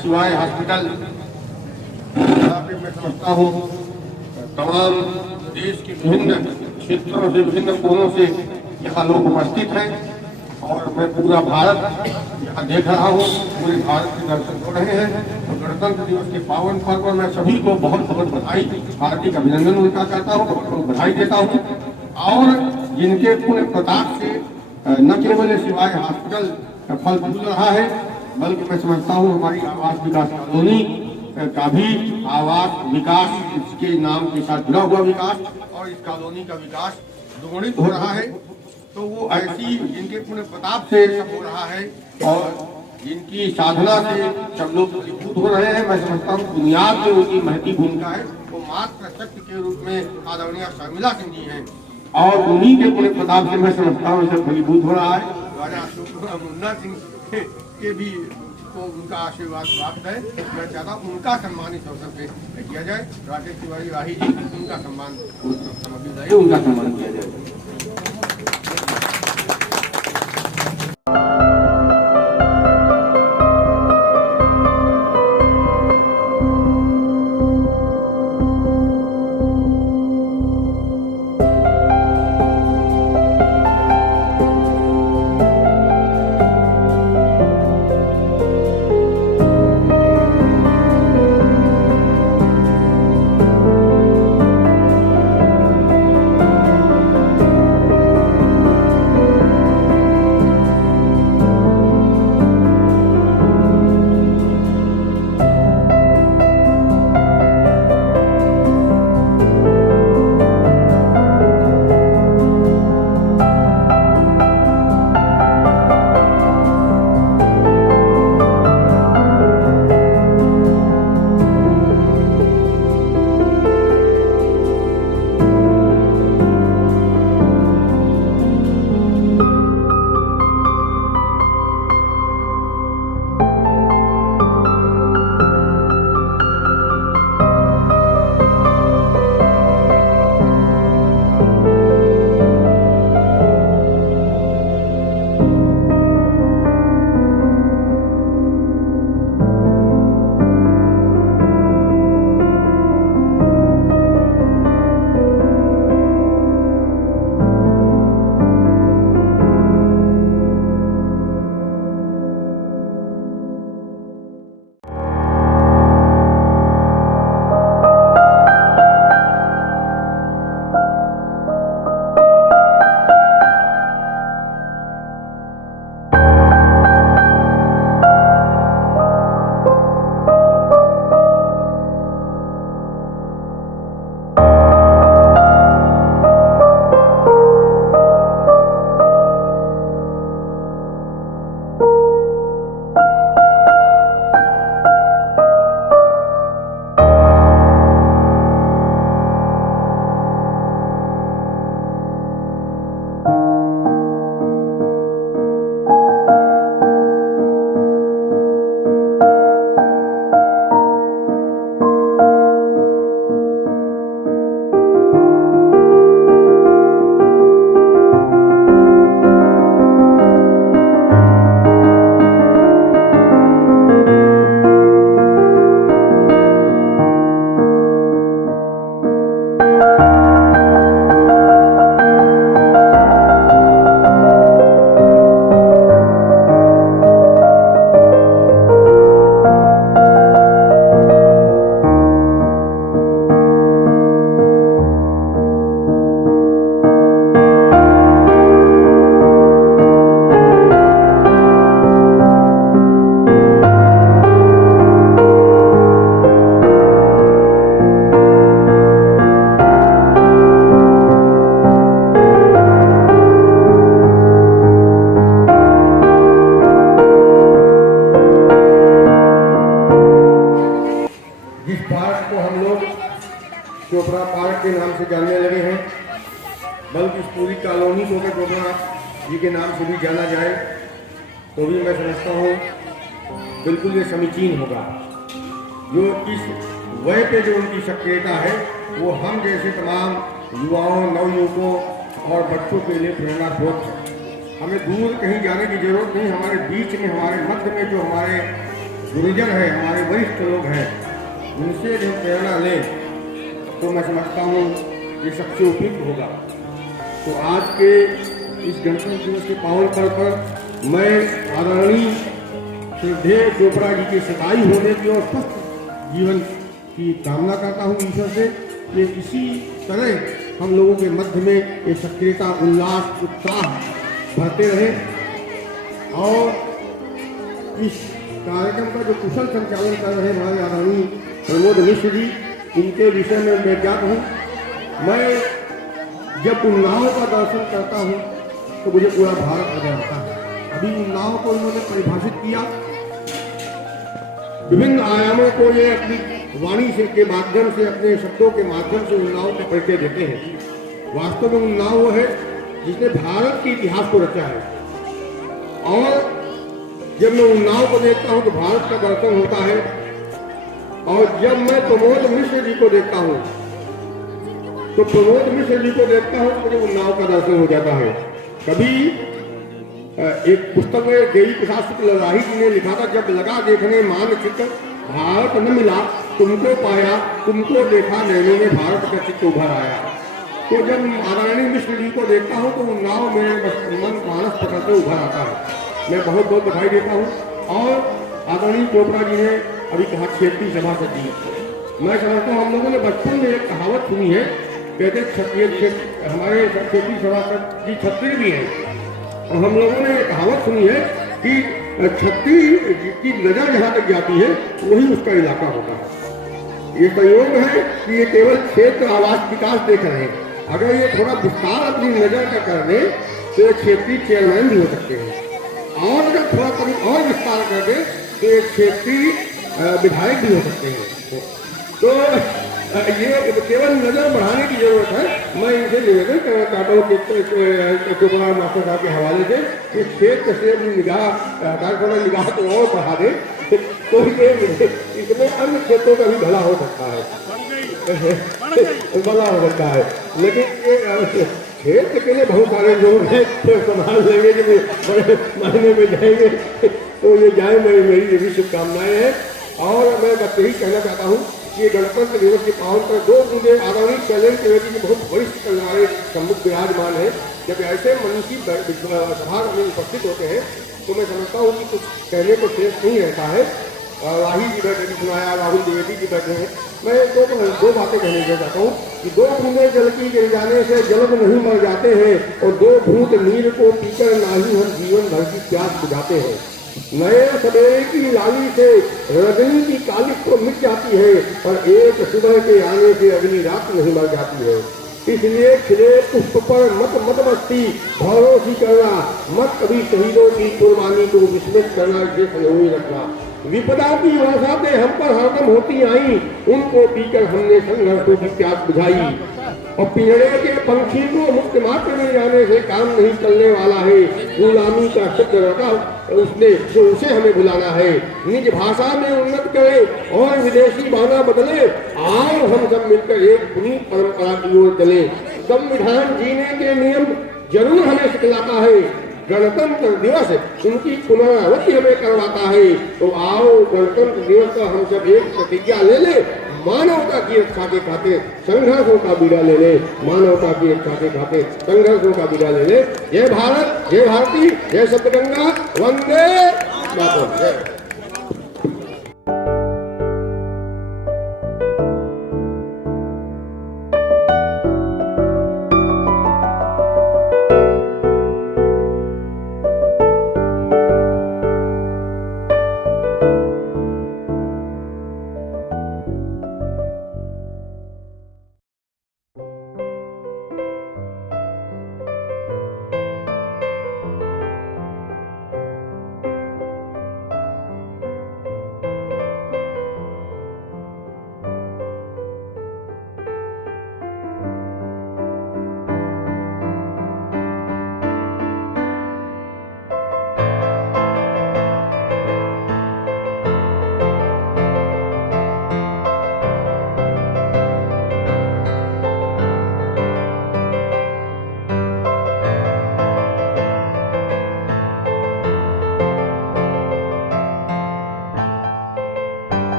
शिवाय हॉस्पिटल मैं समझता हूँ तमाम देश के विभिन्न क्षेत्रों से, विभिन्न कोनों से यहाँ लोग उपस्थित हैं और मैं पूरा भारत यहाँ देख रहा हूँ। पूरे भारत के दर्शन हो रहे हैं और गणतंत्र दिवस के पावन पर्व पर मैं सभी को बहुत बहुत बधाई, हार्दिक अभिनंदन उनका करता हूँ, बहुत बहुत बधाई देता हूँ। और जिनके पूरे प्रताप से न केवल शिवाय हॉस्पिटल फल फूल रहा है, बल्कि मैं समझता हूँ हमारी आवास विकास कॉलोनी का भी आवास विकास, इसके नाम के साथ जुड़ा हुआ विकास और इस कॉलोनी का विकास दोगुणित हो रहा है। तो वो ऐसी जिनके पुण्य प्रताप से सब हो रहा है और जिनकी साधना से सब लोग फलीभूत हो रहे हैं, मैं समझता हूँ बुनियाद में उनकी महती भूमिका है। वो मात्र शक्ति के रूप में आदरणीय शर्मिला सिंह जी हैं और उन्हीं के पुण्य प्रताप से मैं समझता हूँ इसे फलीभूत हो रहा है। राजा अशोक मुन्ना सिंह के भी तो उनका आशीर्वाद प्राप्त है। मैं चाहता हूँ उनका सम्मान इस अवसर पे किया जाए। राकेश तिवारी राही जी, उनका सम्मान उनका सम्मान किया जाए। चोपड़ा पार्क के नाम से जानने लगे हैं, बल्कि इस पूरी कॉलोनी को अगर चोपड़ा जी के नाम से भी जाना जाए तो भी मैं समझता हूँ बिल्कुल ये समीचीन होगा। जो इस वय पे जो उनकी सक्रियता है वो हम जैसे तमाम युवाओं, नवयुवकों और बच्चों के लिए प्रेरणा स्रोत है। हमें दूर कहीं जाने की जरूरत नहीं, हमारे बीच में, हमारे मध्य में जो हमारे गुरुजन हैं, हमारे वरिष्ठ लोग हैं, उनसे जो प्रेरणा लें तो मैं समझता हूँ ये सबसे उपयुक्त होगा। तो आज के इस गणतंत्र दिवस के पावन पर्व पर मैं आदरणीय श्रद्धेय चोपड़ा जी के सताई होने की और स्वस्थ जीवन की कामना करता हूँ ईश्वर से कि इसी तरह हम लोगों के मध्य में ये सक्रियता, उल्लास, उत्साह भरते रहे और इस कार्यक्रम का जो कुशल संचालन कर रहे हमारे आदरणीय प्रमोद मिश्र जी, इनके विषय में मैं क्या कहूँ। मैं जब उन्नाव का दर्शन करता हूँ तो मुझे पूरा भारत नजर आता है। अभी उन्नाव को इन्होंने परिभाषित किया, विभिन्न आयामों को ये अपनी वाणी से के माध्यम से, अपने शब्दों के माध्यम से उन्नाव का परिचय देते हैं। वास्तव में उन्नाव वो है जिसने भारत के इतिहास को रचा है। और जब मैं उन्नाव को देखता हूँ तो भारत का दर्शन होता है, और जब मैं प्रमोद मिश्र जी को देखता हूँ तो प्रमोद मिश्र जी को देखता हूँ तो मुझे उन्नाव का दर्शन हो जाता है। कभी एक पुस्तक में देवी प्रसाद शुक्ल लाही जी ने लिखा था, जब लगा देखने मानचित्र भारत न मिला, तुमको पाया, तुमको देखा, नैनों में भारत का चित्र उभर आया। तो जब आदरणीय मिश्र जी को देखता हूँ तो उन्नाव मेरे मन मानस पकड़ते उभर आता है। मैं बहुत बहुत बधाई देता हूँ। और आदरणीय चोपड़ा जी ने अभी कहा क्षेत्रीय सभासद जी, मैं समझता हूँ हम लोगों ने बचपन में एक कहावत सुनी है, कहते क्षत्रिय, हमारे क्षेत्रीय सभासद जी क्षत्रिय भी हैं, और हम लोगों ने एक कहावत सुनी है कि क्षत्रिय की नजर जहाँ तक जाती है वही उसका इलाका होता है। ये संयोग है कि ये केवल क्षेत्र आवास विकास देख रहे हैं। अगर ये थोड़ा विस्तार अपनी नजर का कर दे तो ये क्षेत्रीय चेयरमैन भी हो सकते हैं, और अगर थोड़ा कभी और विस्तार कर दे तो ये क्षेत्रीय विधायक भी हो सकते हैं। तो ये केवल नजर बढ़ाने की जरूरत है। मैं इनसे निवेदन करना चाहता हूँ कि चोपड़ा मास्टर साहब के हवाले से कि क्षेत्र से अपनी निगाह, कार्यक्रम निगाह को और बढ़ा दे तो ये इसमें अन्य क्षेत्रों का भी भला हो सकता है, भला हो सकता है। लेकिन क्षेत्र के लिए बहुत सारे लोग हैं तो संभाल लेंगे कि बड़े मायने में जाएंगे तो ये जाए, मेरी ये भी शुभकामनाएं हैं। और मैं बस यही कहना चाहता हूँ कि गणतंत्र दिवस के पावन पर दो मुझे आगामी चैलेंज के व्यक्ति की बहुत वरिष्ठ हमारे सम्मुख विराजमान है। जब ऐसे मनुष्य सभा में उपस्थित होते हैं तो मैं समझता हूँ कि कुछ कहने को शेष नहीं रहता है। राही जी बैठे भी सुनाया, राहुल द्विवेदी जी बैठे हैं। मैं दो बातें कहने के चाहता हूँ कि दो बूंदे जल की गिर जाने से जल्द नहीं मर जाते हैं, और दो घूंट नीर को पीकर नाही हम जीवन भर की प्यास बुझाते हैं। नए सवेरे की लाली से रजनी की काली को मिट जाती है, और एक सुबह के आने से अगली रात नहीं मर जाती है। इसलिए खिले पुष्प पर मत मत मस्ती भरोसी करना, मत कभी शहीदों की कुर्बानी को विस्मृत करना, ये संयोगी रखना। विपदा की बरसातें हम पर हरदम होती आई, उनको पीकर हमने संघर्षों की प्यास बुझाई। और पिंजड़े के पंछी को मुक्त मात्र में जाने से काम नहीं चलने वाला है। गुलामी का शब्द रटा उसने जो उसे हमें बुलाना है। निज भाषा में उन्नत करे और विदेशी भाषा बदले, आओ हम सब मिलकर एक पुनीत परंपरा की ओर चले। संविधान जीने के नियम जरूर हमें सिखलाता है, गणतंत्र दिवस उनकी पुनरावृत्ति हमें करवाता है। तो आओ गणतंत्र दिवस का हम सब एक प्रतिज्ञा ले ले, मानवता की रक्षा के खातिर संघर्षों का बीड़ा ले ले, मानवता की रक्षा के खातिर संघर्षों का बीड़ा ले ले। जय भारत, जय भारती, जय सप्तगंगा, वंदे मातरम।